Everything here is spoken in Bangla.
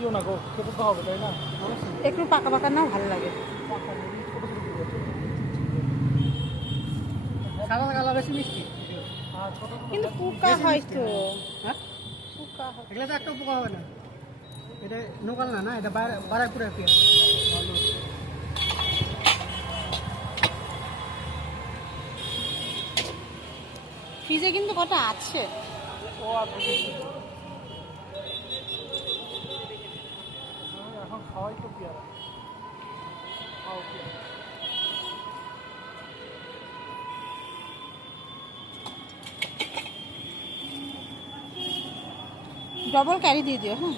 দিও না গো, খেতে তো হবে তাই না? একটু পাকা পাকা নাও, ভালো লাগে। সাদা কালার বেশি মিষ্টি। কিন্তু পোকা হয়তো, হ্যাঁ, পোকা হয়। এগুলো তো একটা পোকা হবে না। এটা লোকাল না, না এটা বারাইপুরের পেঁয়াজ। ফ্রিজে কিন্তু কটা আছে। ও আচ্ছা, এখন খাওয়াই তো পেয়ারা। খাও পেয়ারা। ডবল ক্যারি দিয়ে দিও, হ্যাঁ।